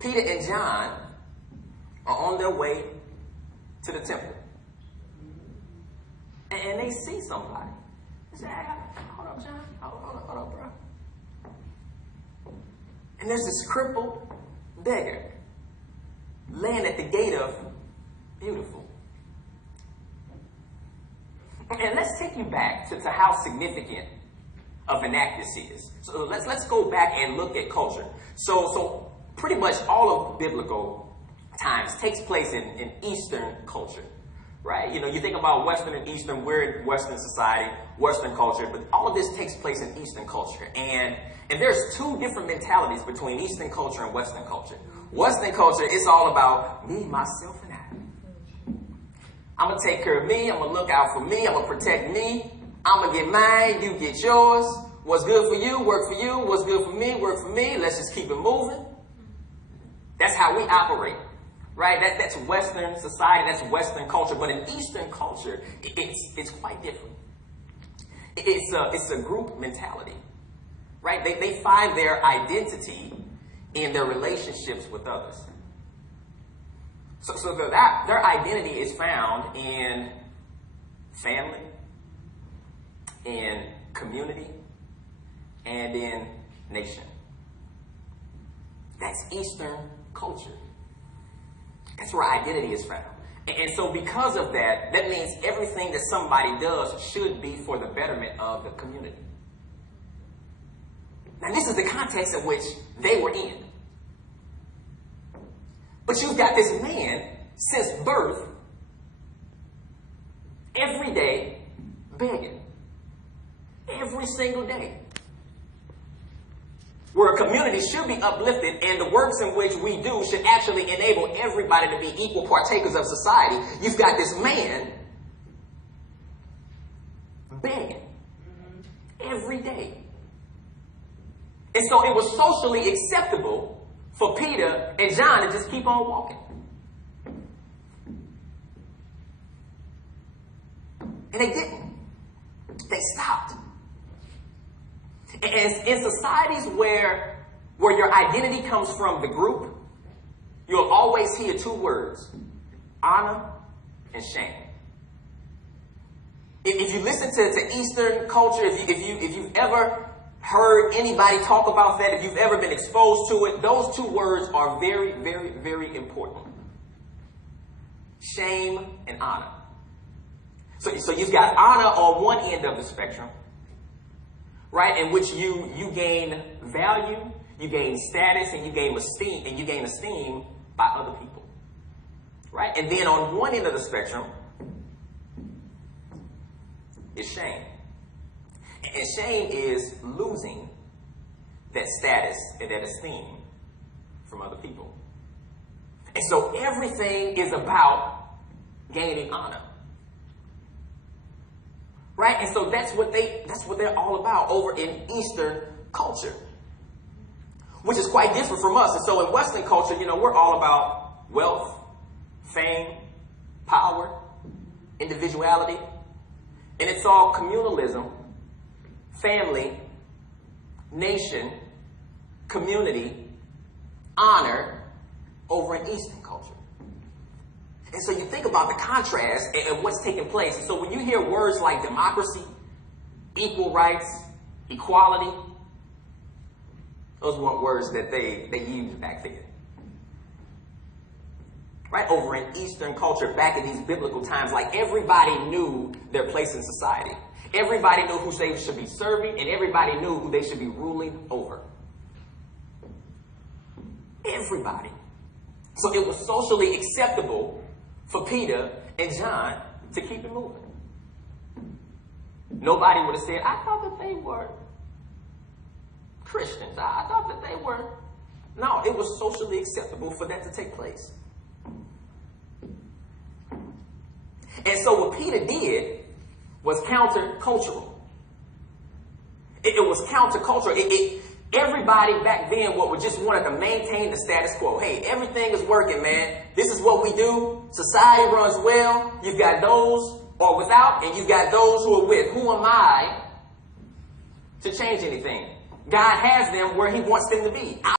Peter and John are on their way to the temple. And they see somebody. They say, hey, hold up, John. Hold up, bro. And there's this crippled beggar laying at the gate of Beautiful. And let's take you back to how significant of an act this is. So let's go back and look at culture. So pretty much all of biblical times takes place in Eastern culture, right? You know, you think about Western and Eastern, we're in Western society, Western culture, but all of this takes place in Eastern culture. And there's two different mentalities between Eastern culture and Western culture. Western culture, it's all about me, myself, and I. I'm going to take care of me. I'm going to look out for me. I'm going to protect me. I'm going to get mine. You get yours. What's good for you, work for you. What's good for me, work for me. Let's just keep it moving. That's how we operate, right? That's Western society. That's Western culture. But in Eastern culture, it's quite different. It's a group mentality, right? They find their identity in their relationships with others. So their identity is found in family, in community, and in nation. That's Eastern culture. That's where identity is found. And so because of that, that means everything that somebody does should be for the betterment of the community. Now, this is the context in which they were in. But you've got this man, since birth, every day, begging. Every single day. Where a community should be uplifted and the works in which we do should actually enable everybody to be equal partakers of society. You've got this man begging every day. And so it was socially acceptable for Peter and John to just keep on walking. And they didn't. They stopped. And in societies where your identity comes from the group, you'll always hear two words: honor and shame. If you listen to Eastern culture, if you've ever heard anybody talk about that, if you've ever been exposed to it, those two words are very, very, very important. Shame and honor. So you've got honor on one end of the spectrum, right, in which you gain value, you gain status, and you gain esteem by other people, right? And then on one end of the spectrum is shame. And shame is losing that status and that esteem from other people. And so everything is about gaining honor. Right? And so that's what they're all about over in Eastern culture, which is quite different from us. And so in Western culture, you know, we're all about wealth, fame, power, individuality, and it's all communalism, family, nation, community, honor over in Eastern culture. And so you think about the contrast and what's taking place. And so when you hear words like democracy, equal rights, equality, those weren't words that they used back then. Right? Over in Eastern culture, back in these biblical times, like everybody knew their place in society. Everybody knew who they should be serving, and everybody knew who they should be ruling over. Everybody. So it was socially acceptable for Peter and John to keep it moving. Nobody would have said, I thought that they were Christians. I thought that they were. No, it was socially acceptable for that to take place. And so what Peter did was countercultural. It was countercultural. Everybody back then would just wanted to maintain the status quo. Hey, everything is working, man. This is what we do. Society runs well. You've got those who are without, and you've got those who are with. Who am I to change anything? God has them where he wants them to be.